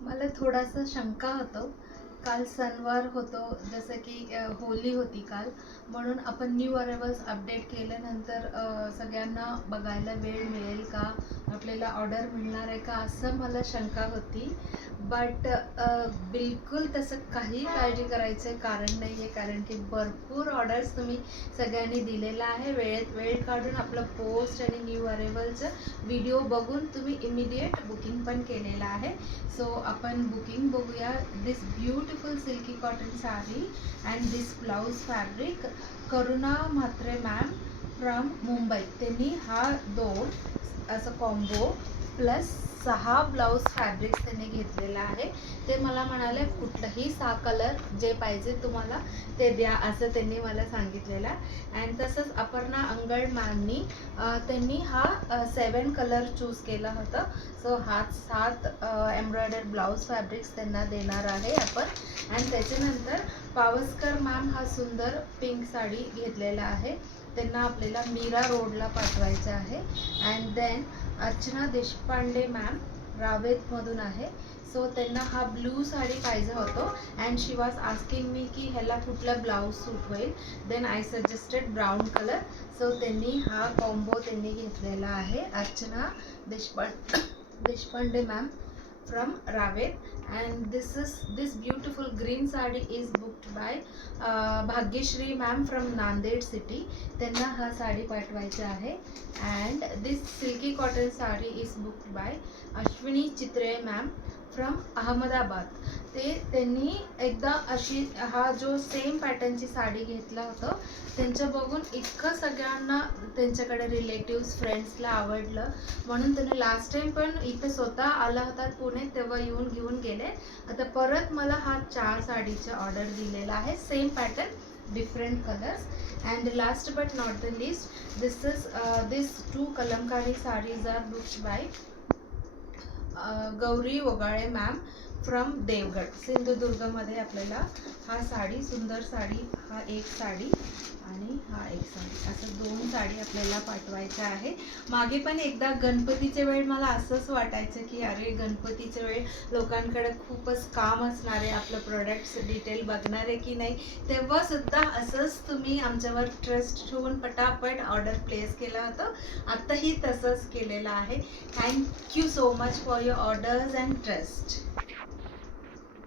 मला थोडासा शंका होतो. काल सणवार होतो, जसं की होली होती काल, म्हणून आपण न्यू अरायवल्स अपडेट केल्यानंतर सगळ्यांना बघायला वेळ मिळेल का, आपल्याला ऑर्डर मिळणार आहे का, असं मला शंका होती. बट बिलकुल तसं काही काळजी करायचं कारण नाही आहे, कारण की भरपूर ऑर्डर्स तुम्ही सगळ्यांनी दिलेला आहे. वेळेत वेळ काढून आपलं पोस्ट आणि न्यू अरायवलचं व्हिडिओ बघून तुम्ही इमिडिएट बुकिंग पण केलेलं आहे. सो आपण बुकिंग बघूया. This beautiful silky cotton sari and this blouse fabric Karuna Mhatre ma'am from Mumbai, त्यांनी हा 2 असं कॉम्बो प्लस 6 ब्लाऊज फॅब्रिक्स त्यांनी घेतलेला आहे. ते मला म्हणाले कुठलंही 6 कलर जे पाहिजे तुम्हाला ते द्या, असं त्यांनी मला सांगितलेलं. अँड तसंच अपर्णा अंगड मॅमनी त्यांनी हा 7 कलर चूज केला होता. सो हा 7 एम्ब्रॉयडर्ड ब्लाऊज फॅब्रिक्स त्यांना देणार आहे आपण. अँड त्याच्यानंतर पावसकर मॅम हा सुंदर पिंक साडी घेतलेला आहे, त्यांना आपल्याला मीरा रोडला पाठवायचं आहे. And then Archana Deshpande ma'am रावेतमधून आहे. सो त्यांना हा ब्लू साडी पाहिजे होतो and she was asking me की ह्याला कुठला ब्लाऊज सूट होईल. Then I suggested brown colour. So त्यांनी हा कॉम्बो त्यांनी घेतलेला आहे. Archana Deshpande ma'am from Ravet, and this beautiful green sari is booked by Bhagyashree ma'am from Nanded city. त्यांना हा साडी पाठवायचा आहे. and this silky cotton sari is booked by Ashwini Chitre ma'am from Ahmedabad. त्यांनी एकदा अशी हा जो सेम पॅटर्नची साडी घेतला होतं, त्यांचं बघून इतकं सगळ्यांना त्यांच्याकडे रिलेटिव्स फ्रेंड्सला आवडलं, म्हणून त्यांनी लास्ट टाइम पण इथे स्वतः आला होता पुणे, तेव्हा येऊन घेऊन गेले. आता परत मला हा 4 साडीचा ऑर्डर दिलेला आहे, same pattern different colours. And last but not the least, this 2 Kalamkari saris are booked by Gauri Vagale ma'am from Devgad, सिंधुदुर्गमध्ये. आपल्याला हा साडी, सुंदर साडी, हा एक साडी आणि हा एक साडी, असं 2 साडी आपल्याला पाठवायच्या आहे. मागे पण एकदा गणपतीच्या वेळ मला असंच वाटायचं की अरे गणपतीच्या वेळ लोकांकडे खूपच काम असणार आहे, आपलं प्रोडक्ट्स डिटेल बघणार आहे की नाही, तेव्हा सुद्धा असंच तुम्ही आमच्यावर ट्रस्ट ठेवून पटापट ऑर्डर प्लेस केला होता. आत्ताही तसंच केलेलं आहे. Thank you so much for your orders and trust.